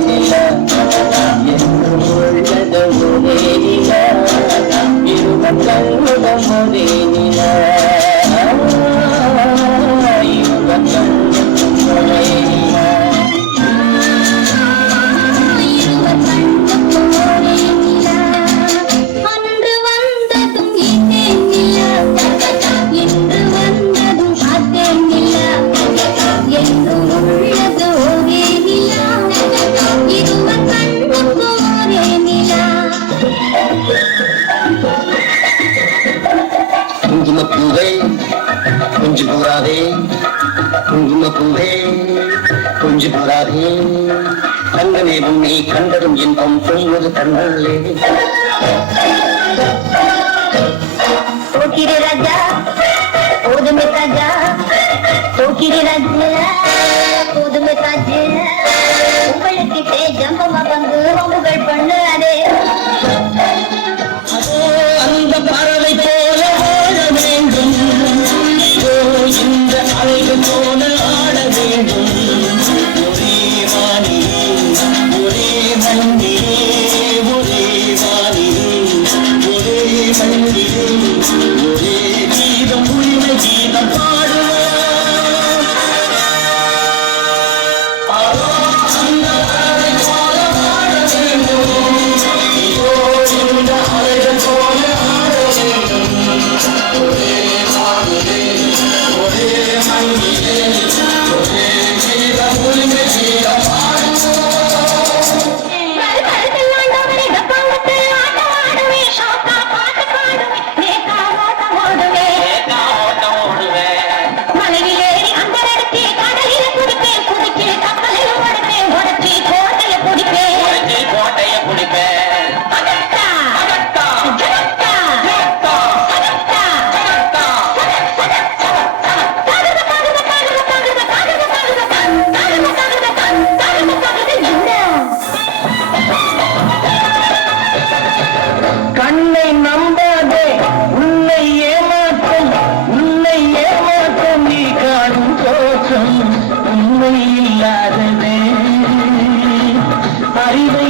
நிலா என்றும் உள்ளது ஒரே நிலா இருவர் கண்ணுடன் ஒரே நிலா இருவர் கண்ணுடன் ஒரே நிலா குங்குமப்பூவே கொஞ்சு கூறாதே குங்குமப்பூவே கொஞ்சு கூறாதே கண்ணனே உன்னை கண்டதும் இன்பம் பொய்வது கண்ணே போக்கிரி ராஜா போதுமே ராஜா போக்கிரி ராஜா போதுமே ராஜா உங்களுக்கிட்டே ஜம்பமா வந்து உங்கள் பண்ணு அதே அந்த பறவை போல வாழ வேண்டும் இந்த அழகு போல ஆட வேண்டும் ஒரே வானிலே ஒரே மண்ணிலே ஒரே வானிலே ஒரே மண்ணிலே ஒரே கீதம் உரிமை கீதம் பாடுவோம் அந்த பறவை போல வாழ வேண்டும் இந்த அழகு போல ஆட வேண்டும் ஒரே வானிலே ஒரே மண்ணிலே ஒரே கீதம் உரிமை கீதம் பாடுவோம் கண்ணை நம்பாதே உன்னை ஏமாற்றும் நீ காணும் தோற்றம் உண்மை இல்லாததே அறிவை